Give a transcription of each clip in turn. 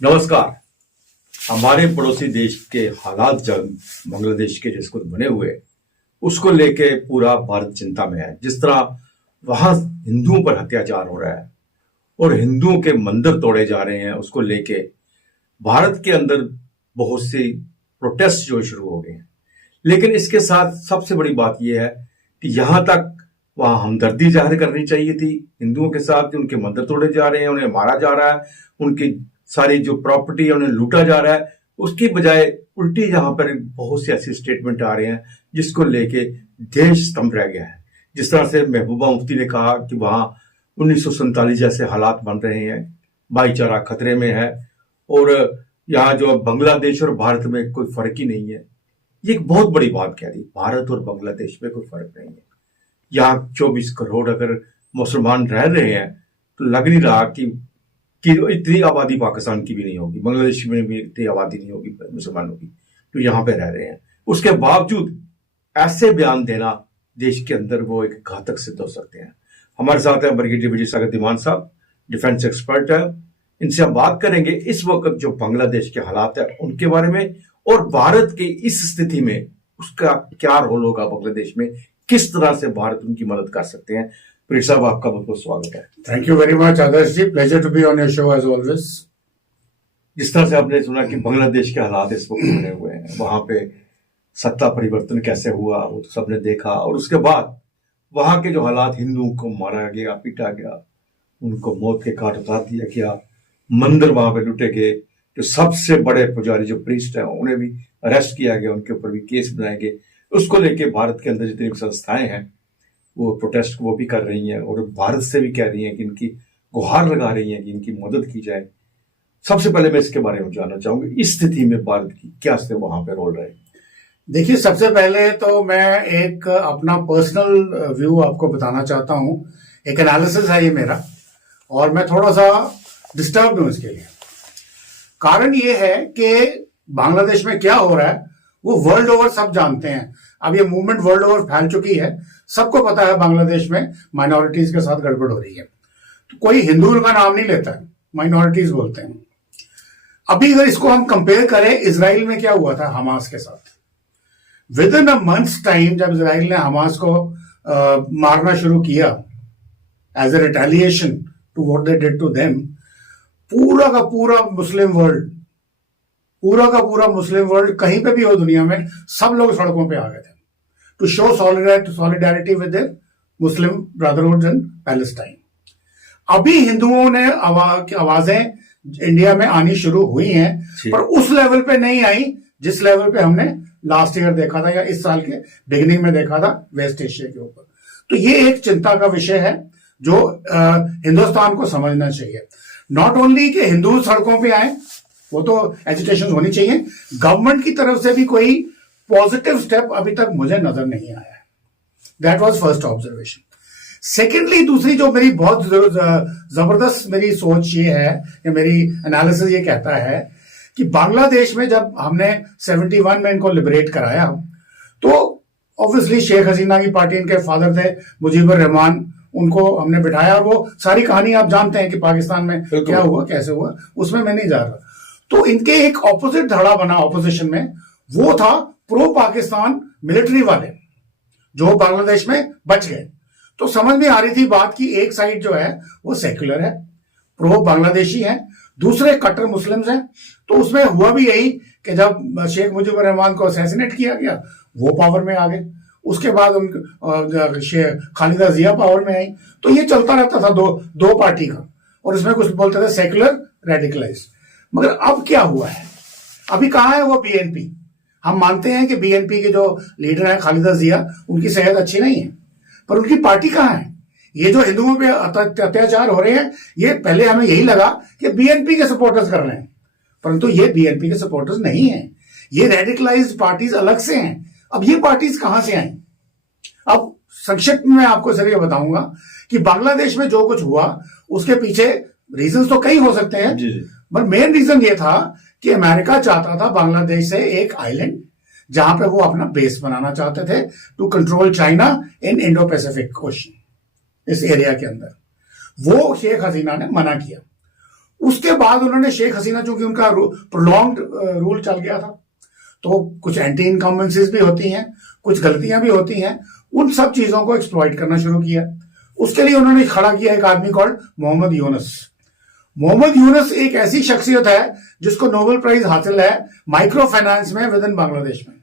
नमस्कार। हमारे पड़ोसी देश के हालात जब बांग्लादेश के जिसको बने हुए उसको लेके पूरा भारत चिंता में है। जिस तरह वहां हिंदुओं पर अत्याचार हो रहा है और हिंदुओं के मंदिर तोड़े जा रहे हैं, उसको लेके भारत के अंदर बहुत सी प्रोटेस्ट जो शुरू हो गए हैं। लेकिन इसके साथ सबसे बड़ी बात यह है कि यहां तक वहां हमदर्दी जाहिर करनी चाहिए थी हिंदुओं के साथ। उनके मंदिर तोड़े जा रहे हैं, उन्हें मारा जा रहा है, उनकी सारी जो प्रॉपर्टी है उन्हें लूटा जा रहा है। उसकी बजाय उल्टी यहां पर बहुत से ऐसे स्टेटमेंट आ रहे हैं जिसको लेके देश स्तंभ रह गया है। जिस तरह से महबूबा मुफ्ती ने कहा कि वहां 1947 जैसे हालात बन रहे हैं, भाईचारा खतरे में है और यहाँ जो बांग्लादेश और भारत में कोई फर्क ही नहीं है। ये एक बहुत बड़ी बात कह दी। भारत और बांग्लादेश में कोई फर्क नहीं है। यहाँ 24 करोड़ अगर मुसलमान रह रहे हैं तो लग नहीं रहा कि इतनी आबादी पाकिस्तान की भी नहीं होगी, बांग्लादेश में भी इतनी आबादी नहीं होगी मुसलमानों की, तो यहाँ पे रह रहे हैं। उसके बावजूद ऐसे बयान देना देश के अंदर वो एक घातक सिद्ध हो सकते हैं। हमारे साथ है ब्रिगेडियर विजय सागर दीवान साहब, डिफेंस एक्सपर्ट है। इनसे हम बात करेंगे इस वक्त जो बांग्लादेश के हालात है उनके बारे में और भारत की इस स्थिति में उसका क्या रोल होगा बांग्लादेश में, किस तरह से भारत उनकी मदद कर सकते हैं। प्रीत साहब, आपका बहुत बहुत स्वागत है। Thank you very much Adarsh ji, pleasure to be on your show as always. जिस तरह से आपने सुना कि बांग्लादेश के हालात इस वक्त बने हुए हैं, वहां पे सत्ता परिवर्तन कैसे हुआ वो तो सबने देखा, और उसके बाद वहां के जो हालात, हिंदुओं को मारा गया, पीटा गया, उनको मौत के घाट उतार दिया गया, मंदिर वहां पे लुटे गए, जो सबसे बड़े पुजारी जो प्रीस्ट हैं उन्हें भी अरेस्ट किया गया, उनके ऊपर भी केस बनाए गए। उसको लेके भारत के अंदर जितनी भी संस्थाएं हैं वो प्रोटेस्ट वो भी कर रही हैं और भारत से भी कह रही हैं कि इनकी गुहार लगा रही हैं कि इनकी मदद की जाए। सबसे पहले मैं इसके बारे में जानना चाहूंगा, इस स्थिति में भारत की क्या से वहां पे रोल रहे? देखिए, सबसे पहले तो मैं एक अपना पर्सनल व्यू आपको बताना चाहता हूं। एक एनालिसिस है ये मेरा और मैं थोड़ा सा डिस्टर्ब हूं इसके लिए। कारण ये है कि बांग्लादेश में क्या हो रहा है वो वर्ल्ड ओवर सब जानते हैं। अब ये मूवमेंट वर्ल्ड ओवर फैल चुकी है, सबको पता है बांग्लादेश में माइनॉरिटीज के साथ गड़बड़ हो रही है। तो कोई हिंदू का नाम नहीं लेता है, माइनॉरिटीज बोलते हैं। अभी अगर इसको हम कंपेयर करें, इजराइल में क्या हुआ था हमास के साथ। Within a month's time जब इजराइल ने हमास को मारना शुरू किया as a retaliation to what they did to them, पूरा का पूरा मुस्लिम वर्ल्ड कहीं पे भी हो दुनिया में, सब लोग सड़कों पे आ गए थे to show solidarity with their Muslim brotherhood in Palestine. अभी हिंदुओं ने आवाजें इंडिया में आनी शुरू हुई हैं, पर उस लेवल पे नहीं आई जिस लेवल पे हमने लास्ट ईयर देखा था या इस साल के बिगिनिंग में देखा था वेस्ट एशिया के ऊपर। तो ये एक चिंता का विषय है जो हिंदुस्तान को समझना चाहिए। नॉट ओनली कि हिंदू सड़कों पे आए, वो तो एजुटेशन होनी चाहिए, गवर्नमेंट की तरफ से भी कोई पॉजिटिव स्टेप अभी तक मुझे नजर नहीं आया है। That was first observation. Secondly, दूसरी जो मेरी बहुत जबरदस्त मेरी सोच ये है या मेरी एनालिसिस ये कहता है कि बांग्लादेश में जब हमने 71 में इनको लिबरेट कराया तो ऑब्वियसली शेख हसीना की पार्टी, इनके फादर थे मुजीबुर रहमान, उनको हमने बिठाया और वो सारी कहानी आप जानते हैं कि पाकिस्तान में क्या हुआ कैसे हुआ, उसमें मैं नहीं जा रहा। तो इनके एक ऑपोजिट धड़ा बना ऑपोजिशन में, वो था प्रो पाकिस्तान मिलिट्री वाले जो बांग्लादेश में बच गए। तो समझ में आ रही थी बात की एक साइड जो है वो सेक्युलर है, प्रो बांग्लादेशी है, दूसरे कट्टर मुस्लिम्स हैं। तो उसमें हुआ भी यही कि जब शेख मुजीबुर रहमान को असैसिनेट किया गया वो पावर में आ गए, उसके बाद खालिदा जिया पावर में आई। तो ये चलता रहता था दो पार्टी का, और इसमें कुछ बोलते थे सेक्युलर रेडिकलाइज। मगर अब क्या हुआ है, अभी कहाँ है वो बीएनपी। हम मानते हैं कि बीएनपी के जो लीडर हैं खालिदा जिया, उनकी सेहत अच्छी नहीं है, पर उनकी पार्टी कहाँ है। ये जो हिंदुओं पे अत्याचार हो रहे हैं, ये पहले हमें यही लगा कि बीएनपी के सपोर्टर्स कर रहे हैं, परंतु ये बीएनपी के सपोर्टर्स नहीं है, ये रेडिकलाइज्ड पार्टीज अलग से हैं। अब ये पार्टीज कहां से आई? अब संक्षिप्त में आपको सिर्फ ये बताऊंगा कि बांग्लादेश में जो कुछ हुआ उसके पीछे रीजंस तो कई हो सकते हैं, पर मेन रीजन ये था कि अमेरिका चाहता था बांग्लादेश से एक आइलैंड जहां पे वो अपना बेस बनाना चाहते थे to control China in Indo Pacific ocean, इस एरिया के अंदर। वो शेख हसीना ने मना किया। उसके बाद उन्होंने शेख हसीना, चूंकि उनका प्रोलॉन्ग्ड रूल चल गया था, तो कुछ एंटी इनकम्बेंसीज भी होती हैं, कुछ गलतियां भी होती हैं, उन सब चीजों को एक्सप्लॉइट करना शुरू किया। उसके लिए उन्होंने खड़ा किया एक आदमी कॉल्ड मोहम्मद यूनुस। मोहम्मद यूनुस एक ऐसी शख्सियत है जिसको नोबेल प्राइज हासिल है माइक्रो फाइनेंस में विद इन बांग्लादेश में।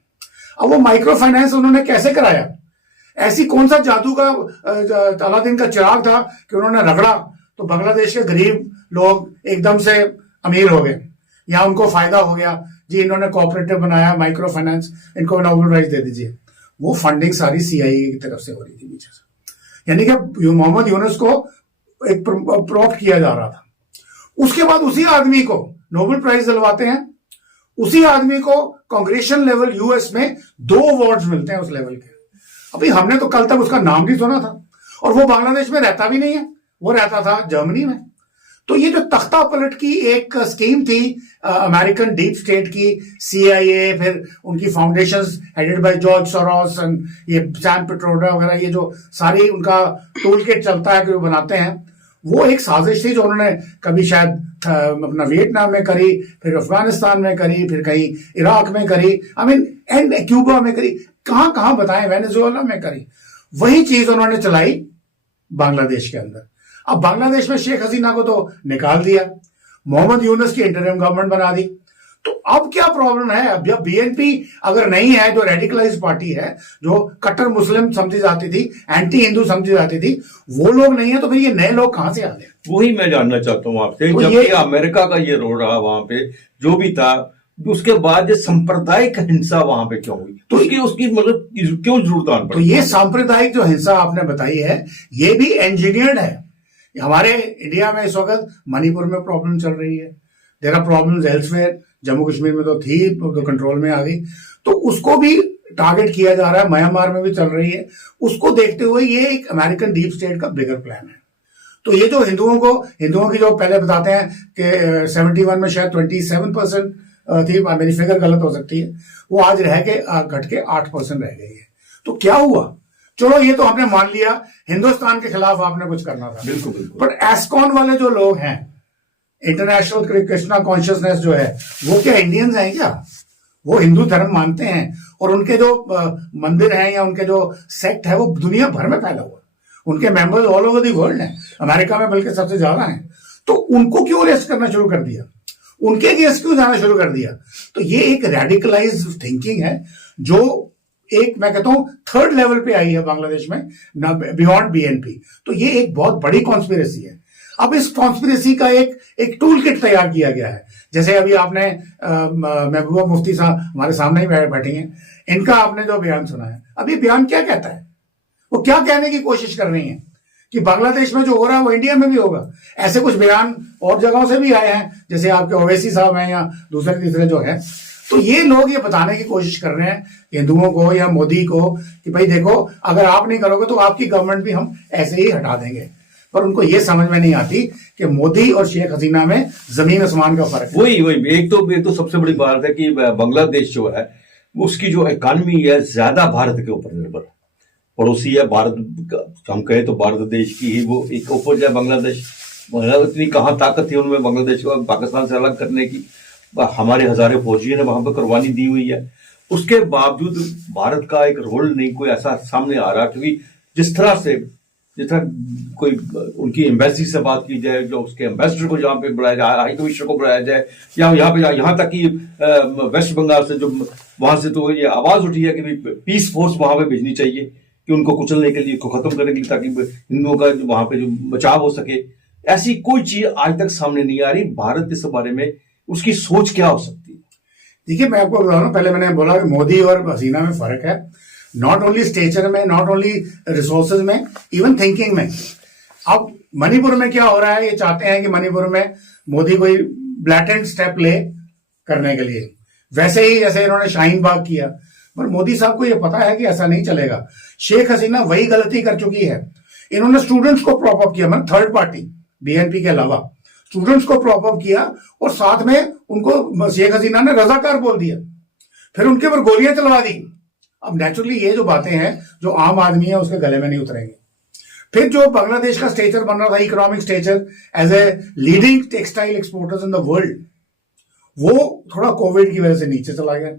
अब वो माइक्रो फाइनेंस उन्होंने कैसे कराया? ऐसी कौन सा जादू का अलादीन का चिराग था कि उन्होंने रगड़ा तो बांग्लादेश के गरीब लोग एकदम से अमीर हो गए, या उनको फायदा हो गया, जी इन्होंने कोऑपरेटिव बनाया माइक्रो फाइनेंस, इनको नोबेल प्राइज दे दीजिए। वो फंडिंग सारी सीआईए की तरफ से हो रही थी पीछे से, यानी कि मोहम्मद यूनुस को एक प्रोप्ट किया जा रहा था। उसके बाद उसी आदमी को नोबेल प्राइज दिलवाते हैं, उसी आदमी को कांग्रेशन लेवल यूएस में 2 अवार्ड्स मिलते हैं उस लेवल के। अभी हमने तो कल तक उसका नाम नहीं सुना था, और वो बांग्लादेश में रहता भी नहीं है, वो रहता था जर्मनी में। तो ये जो तख्ता पलट की एक स्कीम थी अमेरिकन डीप स्टेट की, सीआईए, फिर उनकी foundations headed by George Soros and ये सैम पिट्रोडा वगैरह, ये जो सारी उनका टूल किट चलता है कि वो बनाते हैं, वो एक साजिश थी जो उन्होंने कभी शायद अपना वियतनाम में करी, फिर अफगानिस्तान में करी, फिर कहीं इराक में करी, एंड क्यूबा में करी, कहां कहां बताएं, वेनेजुएला में करी। वही चीज उन्होंने चलाई बांग्लादेश के अंदर। अब बांग्लादेश में शेख हसीना को तो निकाल दिया, मोहम्मद यूनुस की इंटरिम गवर्नमेंट बना दी। तो अब क्या प्रॉब्लम है? अब बीएनपी अगर नहीं है, जो रेडिकलाइज पार्टी है, जो कट्टर मुस्लिम समझी जाती थी, एंटी हिंदू समझी जाती थी, वो लोग नहीं है, तो फिर ये नए लोग कहां से आ गए? वही मैं जानना चाहता हूं आपसे। तो जब अमेरिका का ये रोल रहा वहां पे जो भी था, उसके बाद ये सांप्रदायिक हिंसा वहां पे क्यों हुई? तो उसकी मतलब क्यों जरूरत आन पड़ी? तो ये सांप्रदायिक जो हिंसा आपने बताई है, ये भी इंजीनियर्ड है। हमारे इंडिया में इस वक्त मणिपुर में प्रॉब्लम चल रही है, there are problems elsewhere, Jammu Kashmir में तो थी, तो कंट्रोल में आ गई, तो उसको भी टारगेट किया जा रहा है, म्यांमार में भी चल रही है। उसको देखते हुए ये एक अमेरिकन डीप स्टेट का बिगर प्लान है। तो ये जो हिंदुओं की जो पहले बताते हैं कि 71 में शायद 27% थी, मेरी फिगर गलत हो सकती है, वो आज रह के घट के 8% रह गई है। तो क्या हुआ? चलो ये तो हमने मान लिया हिंदुस्तान के खिलाफ आपने कुछ करना था, बिल्कुल। पर एस्कॉन वाले जो लोग हैं, इंटरनेशनल कृष्णा कॉन्शियसनेस जो है, वो क्या इंडियंस हैं क्या? वो हिंदू धर्म मानते हैं, और उनके जो मंदिर हैं या उनके जो सेक्ट है वो दुनिया भर में फैला हुआ, उनके members all over the world हैं, अमेरिका में बल्कि सबसे ज्यादा हैं। तो उनको क्यों अरेस्ट करना शुरू कर दिया? उनके अगेंस्ट क्यों जाना शुरू कर दिया? तो ये एक रेडिकलाइज थिंकिंग है जो एक, मैं कहता हूं, 3rd लेवल पे आई है बांग्लादेश में, बियॉन्ड बीएनपी। तो ये एक बहुत बड़ी कॉन्स्पिरेसी है। अब इस कॉन्स्पिरेसी का एक टूल किट तैयार किया गया है। जैसे अभी आपने महबूबा मुफ्ती साहब हमारे सामने ही बैठी हैं, इनका आपने जो बयान सुना है, अब ये बयान क्या कहता है? वो क्या कहने की कोशिश कर रही है कि बांग्लादेश में जो हो रहा है वो इंडिया में भी होगा। ऐसे कुछ बयान और जगहों से भी आए हैं, जैसे आपके ओवैसी साहब हैं या दूसरे तीसरे जो है। तो ये लोग ये बताने की कोशिश कर रहे हैं हिंदुओं को या मोदी को कि भाई देखो, अगर आप नहीं करोगे तो आपकी गवर्नमेंट भी हम ऐसे ही हटा देंगे। पर उनको ये समझ में नहीं आती कि मोदी और शेख हसीना में जमीन आसमान का फर्क है। वही एक तो सबसे बड़ी बात है कि बांग्लादेश जो है उसकी जो इकॉनमी है ज्यादा भारत के ऊपर निर्भर है, पड़ोसी है भारत, हम कहें तो भारत देश की ही वो एक उपज है बांग्लादेश। इतनी कहाँ ताकत थी उनमें बांग्लादेश को पाकिस्तान से अलग करने की, हमारे हजारों फौजियों ने वहां पर कुर्बानी दी हुई है। उसके बावजूद भारत का एक रोल नहीं कोई ऐसा सामने आ रहा, क्योंकि जिस तरह कोई उनकी एम्बेसी से बात की जाए, जो उसके एम्बेसडर को जहाँ पे बुलाया जाए, हाई कमिश्नर को बुलाया जाए, या यहाँ तक कि वेस्ट बंगाल से जो वहां से तो ये आवाज उठी है कि पीस फोर्स वहां पे भेजनी चाहिए कि उनको कुचलने के लिए, खत्म करने के लिए, ताकि हिंदुओं का वहां पे जो बचाव हो सके। ऐसी कोई चीज आज तक सामने नहीं आ रही। भारत इस बारे में उसकी सोच क्या हो सकती है? देखिए, मैं आपको बता रहा हूं, पहले मैंने बोला कि मोदी और हसीना में फर्क है, नॉट ओनली स्टेचर में, नॉट ओनली रिसोर्सेज में, इवन थिंकिंग में। अब मणिपुर में क्या हो रहा है, ये चाहते हैं कि मणिपुर में मोदी कोई ब्लैटेंट स्टेप ले करने के लिए, वैसे ही जैसे इन्होंने शाहीन बाग किया। पर मोदी साहब को ये पता है कि ऐसा नहीं चलेगा। शेख हसीना वही गलती कर चुकी है। इन्होंने स्टूडेंट्स को प्रॉप अप किया, मतलब थर्ड पार्टी बीएनपी के अलावा स्टूडेंट्स को प्रॉप अप किया, और साथ में उनको शेख हसीना ने रजाकार बोल दिया, फिर उनके ऊपर गोलियां चलवा दी। अब नेचुरली ये जो बातें हैं जो आम आदमी है उसके गले में नहीं उतरेंगे। फिर जो बांग्लादेश का स्टेचर बन रहा था, economic stature as a leading textile exporters in the world, वो थोड़ा कोविड की वजह से नीचे चला गया।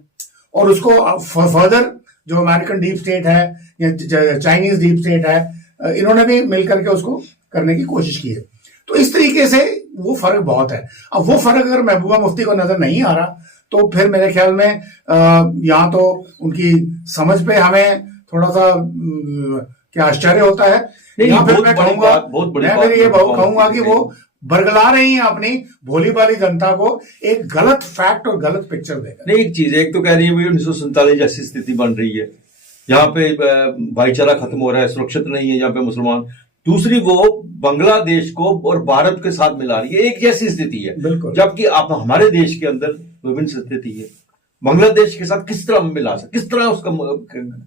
और उसको फर्दर जो अमेरिकन डीप स्टेट है या चाइनीज डीप स्टेट है, इन्होंने भी मिलकर के उसको करने की कोशिश की है। तो इस तरीके से वो फर्क बहुत है। अब वो फर्क अगर महबूबा मुफ्ती को नजर नहीं आ रहा तो फिर मेरे ख्याल में यहाँ तो उनकी समझ पे हमें थोड़ा सा क्या आश्चर्य होता है। या फिर मैं कहूंगा, मैं फिर ये कहूंगा कि वो बरगला रही हैं अपनी भोली भाली जनता को एक गलत फैक्ट और गलत पिक्चर देकर। नहीं, एक चीज है, एक तो कह रही है 1947 जैसी स्थिति बन रही है, यहाँ पे भाईचारा खत्म हो रहा है, सुरक्षित नहीं है यहाँ पे मुसलमान। दूसरी वो बांग्लादेश को और भारत के साथ मिला रही है, एक जैसी स्थिति है, जबकि आप हमारे देश के अंदर विभिन्न स्थिति है। बांग्लादेश के साथ किस तरह मिला सकते, किस तरह उसका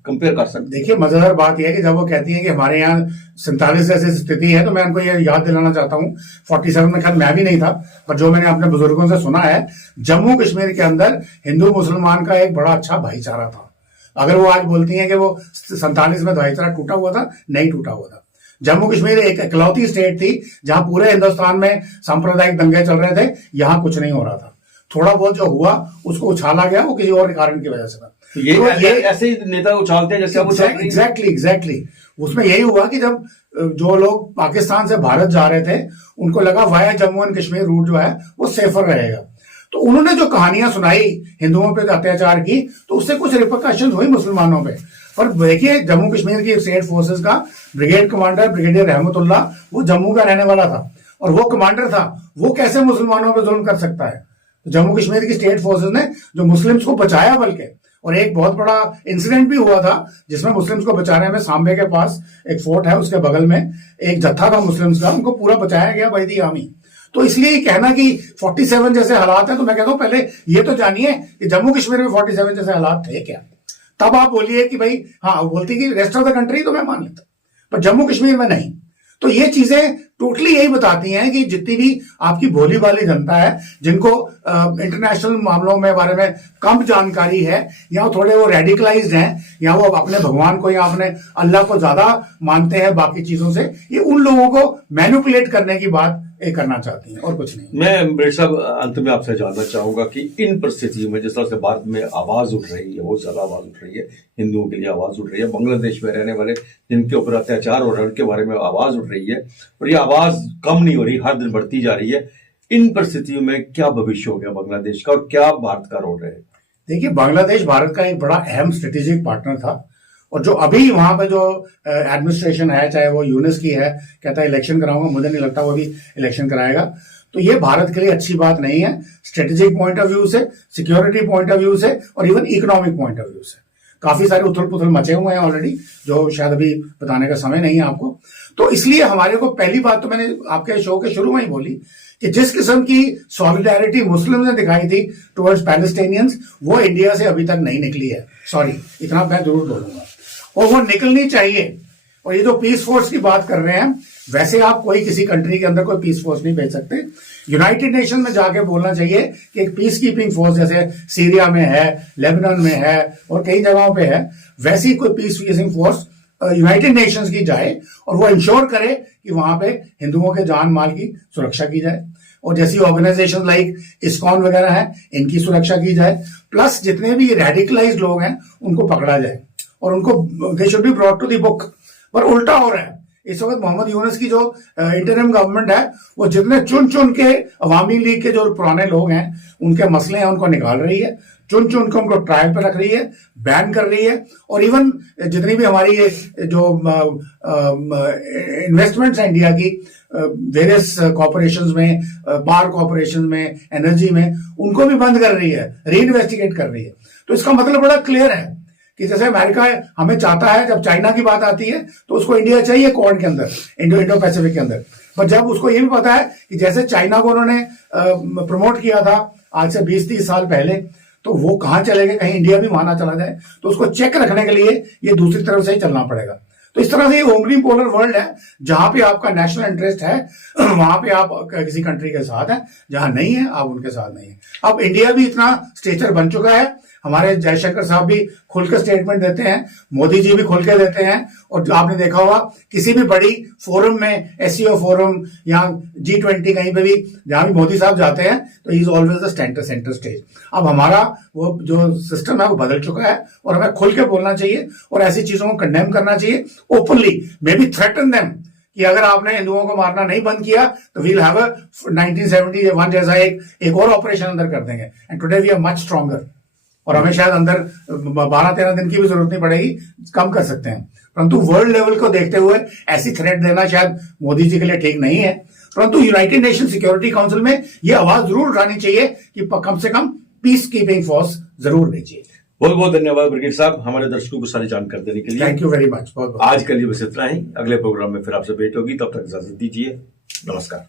कंपेयर कर सकते? देखिए, मजेदार बात यह है कि जब वो कहती है कि हमारे यहाँ 47 जैसी स्थिति है, तो मैं उनको ये याद दिलाना चाहता हूँ 47 में खैर मैं भी नहीं था, पर जो मैंने अपने बुजुर्गों से सुना है, जम्मू कश्मीर के अंदर हिंदू मुसलमान का एक बड़ा अच्छा भाईचारा था। अगर वो आज बोलती हैं कि वो 47 में भाईचारा टूटा हुआ था, नहीं टूटा हुआ था। जम्मू कश्मीर एक इकलौती स्टेट थी जहां पूरे हिंदुस्तान में सांप्रदायिक दंगे चल रहे थे, यहां कुछ नहीं हो रहा था। थोड़ा बहुत जो हुआ उसको उछाला गया, वो किसी और कारण की वजह से था। ये ऐसे ही नेता उछालते हैं जैसे एग्जैक्टली उसमें यही हुआ कि जब जो लोग पाकिस्तान से भारत जा रहे थे, उनको लगा via Jammu and Kashmir route जो है वो सेफर रहेगा, तो उन्होंने जो कहानियां सुनाई हिंदुओं पे अत्याचार की, तो उससे कुछ रिपरकशन हुई मुसलमानों पे। पर देखिए, जम्मू कश्मीर की स्टेट फोर्सेस का ब्रिगेड कमांडर ब्रिगेडियर रहमतुल्लाह, वो जम्मू का रहने वाला था और वो कमांडर था, वो कैसे मुसलमानों पे जुल्म कर सकता है? तो जम्मू कश्मीर की स्टेट फोर्सेस ने जो मुस्लिम्स को बचाया, बल्कि और एक बहुत बड़ा इंसिडेंट भी हुआ था जिसमें मुस्लिम्स को बचाने में सांबे के पास एक फोर्ट है, उसके बगल में एक जत्था था मुस्लिम्स का, उनको पूरा बचाया गया बाय द आर्मी। तो इसलिए कहना कि 47 जैसे हालात हैं, तो मैं कहता हूं पहले ये तो जानिए कि जम्मू कश्मीर में 47 जैसे हालात थे क्या, तब आप बोलिए कि भाई हाँ, बोलती कि रेस्ट ऑफ द कंट्री तो मैं मान लेता, पर जम्मू कश्मीर में नहीं। तो ये चीजें टोटली यही बताती हैं कि जितनी भी आपकी भोली भाली जनता है, जिनको इंटरनेशनल मामलों में बारे में कम जानकारी है, या थोड़े वो रेडिकलाइज्ड हैं, या वो अपने भगवान को या अपने अल्लाह को ज्यादा मानते हैं बाकी चीजों से, ये उन लोगों को मैनिपुलेट करने की बात करना चाहती हैं और कुछ नहीं। मैं ब्रिट साहब अंत में आपसे जानना चाहूंगा कि इन परिस्थितियों में जिस तरह से भारत में आवाज उठ रही है, बहुत ज्यादा आवाज उठ रही है, हिंदुओं के लिए आवाज उठ रही है, बांग्लादेश में रहने वाले जिनके ऊपर अत्याचार हो रहा है उनके बारे में आवाज उठ रही है, और ये आवाज कम नहीं हो रही, हर दिन बढ़ती जा रही है। इन परिस्थितियों में क्या भविष्य हो गया बांग्लादेश का और क्या भारत का रोल है? देखिए, बांग्लादेश भारत का एक बड़ा अहम स्ट्रेटेजिक पार्टनर था, और जो अभी वहां पे जो एडमिनिस्ट्रेशन है, चाहे वो यूनिस की है, कहता है इलेक्शन कराऊंगा, मुझे नहीं लगता वो भी इलेक्शन कराएगा, तो ये भारत के लिए अच्छी बात नहीं है, स्ट्रेटेजिक पॉइंट ऑफ व्यू से, सिक्योरिटी पॉइंट ऑफ व्यू से, और even economic point of view से। काफी सारे उथल पुथल मचे हुए हैं ऑलरेडी, जो शायद अभी बताने का समय नहीं है आपको। तो इसलिए हमारे को पहली बात तो मैंने आपके शो के शुरू में ही बोली कि जिस किस्म की सॉलिडारिटी मुस्लिम्स ने दिखाई थी टुवर्ड्स पैलेस्टाइनियंस, वो इंडिया से अभी तक नहीं निकली है। सॉरी, इतना मैं जरूर बोलूंगा, और वो निकलनी चाहिए। और ये जो पीस फोर्स की बात कर रहे हैं, वैसे आप कोई किसी कंट्री के अंदर कोई पीस फोर्स नहीं भेज सकते। यूनाइटेड नेशन में जाके बोलना चाहिए कि एक पीस कीपिंग फोर्स जैसे सीरिया में है, लेबनान में है और कई जगहों पे है, वैसी कोई peace keeping force United Nations की जाए और वो इंश्योर करे कि वहां पे हिंदुओं के जान माल की सुरक्षा की जाए, और जैसी ऑर्गेनाइजेशन लाइक इस्कॉन वगैरह है, इनकी सुरक्षा की जाए, प्लस जितने भी रेडिकलाइज्ड लोग हैं उनको पकड़ा जाए और उनको they should be brought to the book. पर उल्टा हो रहा है इस वक्त। मोहम्मद यूनुस की जो इंटरिम गवर्नमेंट है, वो जितने चुन चुन के अवामी लीग के जो पुराने लोग हैं, उनके मसले हैं, उनको निकाल रही है, चुन चुन के उनको ट्रायल पर रख रही है, बैन कर रही है, और इवन जितनी भी हमारी ये जो इन्वेस्टमेंट्स हैं इंडिया की वेरियस कॉर्पोरेशंस में, बार कॉर्पोरेशन में, एनर्जी में, उनको भी बंद कर रही है, री इन्वेस्टिगेट कर रही है। तो इसका मतलब बड़ा क्लियर है कि जैसे अमेरिका हमें चाहता है, जब चाइना की बात आती है तो उसको इंडिया चाहिए क्वाड के अंदर, इंडो पैसिफिक के अंदर, पर जब उसको ये भी पता है कि जैसे चाइना को उन्होंने प्रमोट किया था आज से 20-30 साल पहले, तो वो कहां चले गए, कहीं इंडिया भी वहां ना चला जाए, तो उसको चेक रखने के लिए ये दूसरी तरफ से ही चलना पड़ेगा। तो इस तरह से ये ओमनी पोलर वर्ल्ड है, जहां पे आपका नेशनल इंटरेस्ट है वहां पे आप किसी कंट्री के साथ हैं, जहां नहीं है आप उनके साथ नहीं है। अब इंडिया भी इतना स्टेचर बन चुका है, हमारे जयशंकर साहब भी खुलकर स्टेटमेंट देते हैं, मोदी जी भी खुल के देते हैं। और जो आपने देखा होगा किसी भी बड़ी फोरम में, एससीओ फोरम या G20 कहीं पे भी जहां भी मोदी साहब जाते हैं तो he is always the centre stage. अब हमारा वो जो सिस्टम है वो बदल चुका है और हमें खुल के बोलना चाहिए और ऐसी चीजों को कंडेम करना चाहिए openly, may be threaten them कि अगर आपने हिंदुओं को मारना नहीं बंद किया तो वील हैव 1971 जैसा एक और ऑपरेशन अंदर कर देंगे। And today we are much stronger और हमें शायद अंदर 12-13 दिन की भी जरूरत नहीं पड़ेगी, कम कर सकते हैं। परंतु वर्ल्ड लेवल को देखते हुए ऐसी थ्रेट देना शायद मोदी जी के लिए ठीक नहीं है। परंतु यूनाइटेड नेशन सिक्योरिटी काउंसिल में यह आवाज जरूर उठानी चाहिए कि कम से कम पीस कीपिंग फोर्स जरूर भेजिए। बहुत बहुत धन्यवाद ब्रिगेड साहब, हमारे दर्शकों को सारी जानकारी देने के लिए। Thank you very much. बहुत आज के लिए बस इतना ही, अगले प्रोग्राम में फिर आपसे भेंट होगी, तब तक इजाजत दीजिए, नमस्कार।